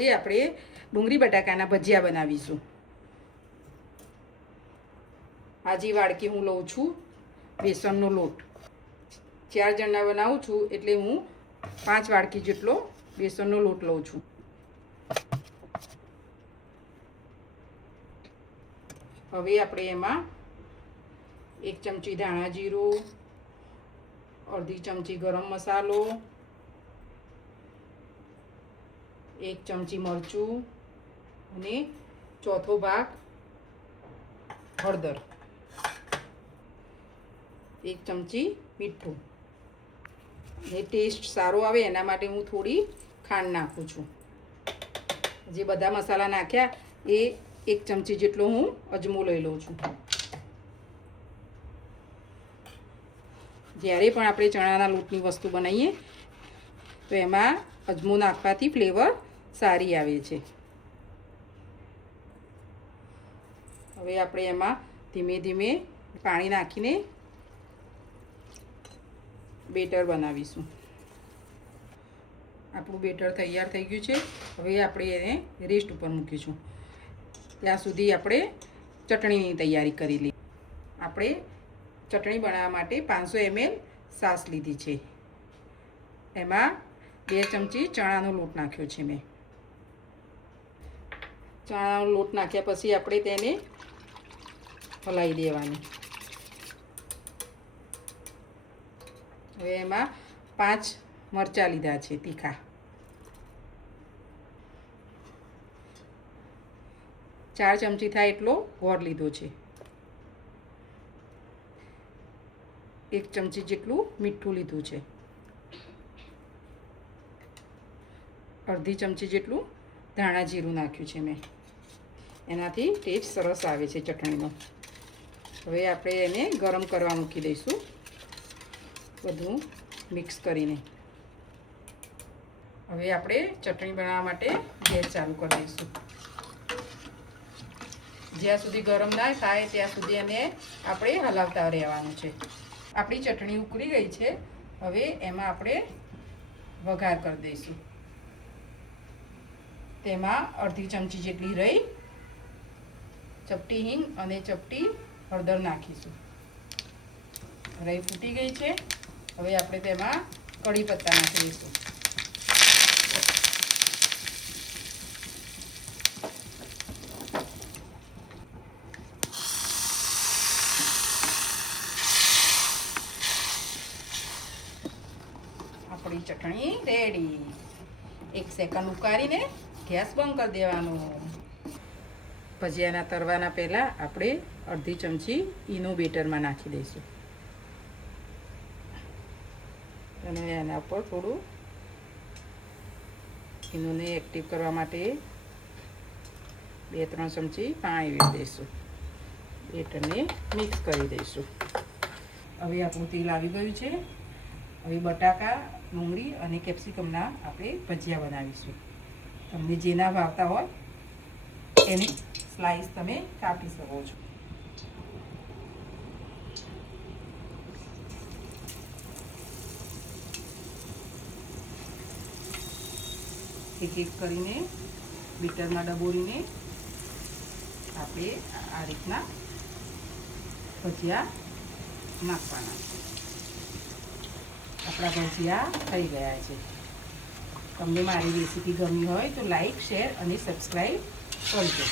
આજે આપણે ડુંગળી બટાકાના ભજીયા બનાવીશું। આજી વાડકી હું લઉં છું બેસનનો લોટ। 4 જણના બનાવું છું એટલે હું 5 વાડકી જેટલો બેસનનો લોટ લઉં છું। હવે આપણે એમાં 1 ચમચી ધાણા જીરું, અડધી ચમચી ગરમ મસાલો, 1 ચમચી મરચું અને ચોથો ભાગ હળદર, 1 ચમચી મીઠું અને ટેસ્ટ સારો આવે એના માટે હું થોડી ખાંડ નાખું છું। જે બધા મસાલા નાખ્યા એ 1 ચમચી જેટલો હું અજમો લઈ લઉં છું। જ્યારે પણ આપણે ચણાના લોટની વસ્તુ બનાવીએ તો એમાં અજમો નાખવાથી ફ્લેવર સારી આવે છે। હવે આપણે એમાં ધીમે ધીમે પાણી નાખીને બેટર બનાવીશું। આપણું બેટર તૈયાર થઈ ગયું છે। હવે આપણે એને રેસ્ટ ઉપર મૂકીશું। ત્યાં સુધી આપણે ચટણીની તૈયારી કરી લઈએ। આપણે ચટણી બનાવવા માટે 500 ml છાશ લીધી છે। એમાં 2 ચમચી ચણાનો લોટ નાખ્યો છે મેં। ચણાનો લોટ નાખ્યા પછી આપણે તેને હલાવી દેવાની। હવે એમાં 5 મરચાં લીધા છે તીખા, 4 ચમચી થાય એટલો ગોળ લીધો છે, 1 ચમચી જેટલું મીઠું લીધું છે, અડધી ચમચી જેટલું ધાણા જીરું નાખ્યું છે મેં। એનાથી ટેસ્ટ સરસ આવે છે ચટણીનો। હવે આપણે એને ગરમ કરવા મૂકી દઈશું બધું મિક્સ કરીને। હવે આપણે ચટણી બનાવવા માટે ગેસ ચાલુ કરી દઈશું। જ્યાં સુધી ગરમ ના થાય ત્યાં સુધી એને આપણે હલાવતા રહેવાનું છે। આપણી ચટણી ઉકળી ગઈ છે। હવે એમાં આપણે વઘાર કરી દઈશું। તેમાં અડધી ચમચી જેટલી રાઈ, ચપટી હિંગ અને ચપટી હળદર નાખીશું। રાઈ ફૂટી ગઈ છે। હવે આપણે તેમાં કઢી પત્તા નાખી દઈશું। આપણી ચટણી રેડી। 1 સેકન્ડ ઉકાળીને ગેસ બંધ કરી દેવાનો। ભજીયાના તરવાના પહેલાં આપણે અડધી ચમચી ઈનો બેટરમાં નાખી દઈશું અને એના ઉપર થોડું ઈનોને એક્ટિવ કરવા માટે 2-3 ચમચી પાણી વેરી દઈશું। બેટરને મિક્સ કરી દઈશું। હવે આપણું તેલ આવી ગયું છે। હવે બટાકા, ડુંગળી અને કેપ્સિકમના આપણે ભજીયા બનાવીશું। તમને જે ના ભાવતા હોય એની સ્લાઈસ તમે કાપી શકો છો। એક એક કરીને બીટરમાં ડબોરીને આપણે આ રીતના ભજીયા નાખવાના। આપણા ભજીયા થઈ ગયા છે। તમને મારી રેસીપી ગમી હોય તો લાઈક, શેર અને સબસ્ક્રાઈબ કરજો।